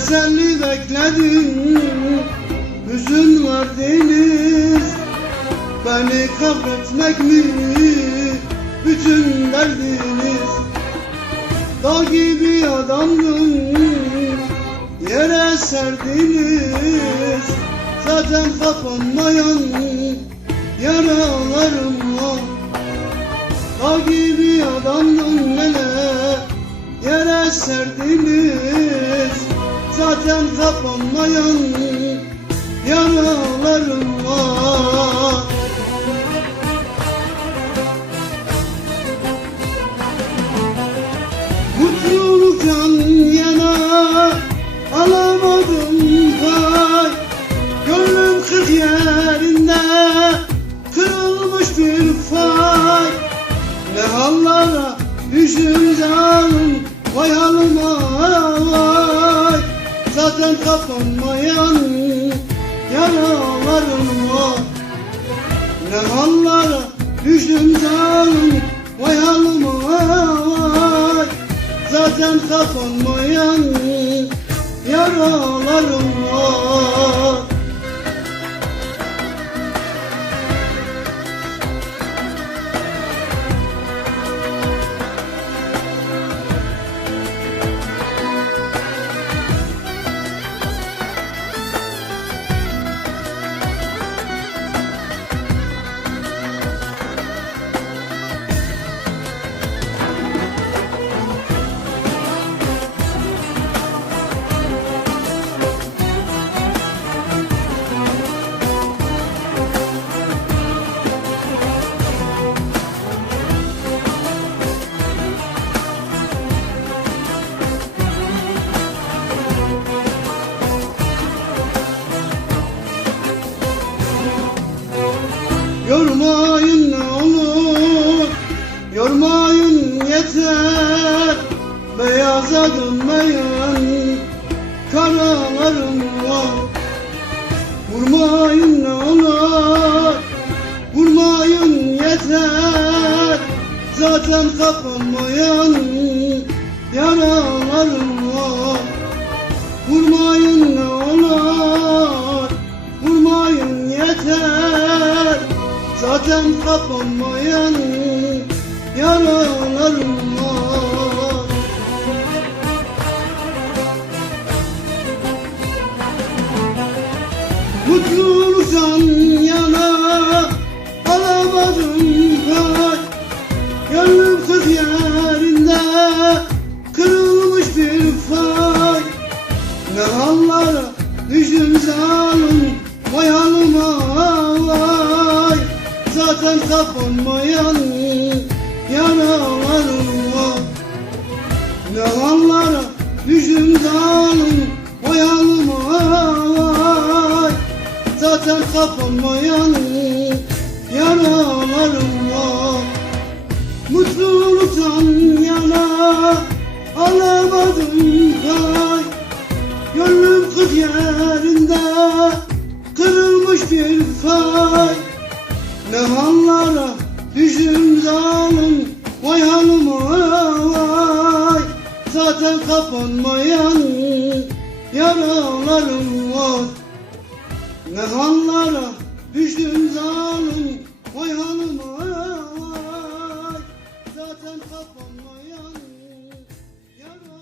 Teselli bekledim. Hüzün verdiniz Beni kahretmek mi? Bütün derdiniz. Dağ gibi adamdım. Yere serdiniz. Zaten kapanmayan Yaralarım var. Dağ gibi adamdım. Nene Yere serdiniz Zaten kapanmayan Yaralarım var. Mutluluktan yana alamadım pay Gönlüm kırk yerinde kırılmış bir fay Ne hallara düşüm canım vay halıma vay Zaten kapanmayan yaralarım var. Ne hallara düştüm canım vay halıma vay Zaten kapanmayan yaralarım var Yormayın olur Yormayın yeter. Beyaza dönmeyen Karalarım var. Vurmayın olur Vurmayın yeter. Zaten kapanmayan Yaralarım var. Vurmayın ne Zaten kapanmayan yaralarım var Mutluluktan yana alamadım pay Gönlüm kız yerinde kırılmış bir fay. Ne hallara düştüm zalim vay halıma Zaten kapanmayan yaralarım var. Ne hallara düştüm zalim vay halıma vay Zaten kapanmayan yaralarım var. Mutluluktan yana alamadım pay Gönlüm kız yerinde kırılmış bir fay Lehanlara düşüm zalim Vay hanım vay Zaten kapanmayan yaralarım var. Lehanlara düşüm zalim Vay hanım vay Zaten kapanmayan yaralarım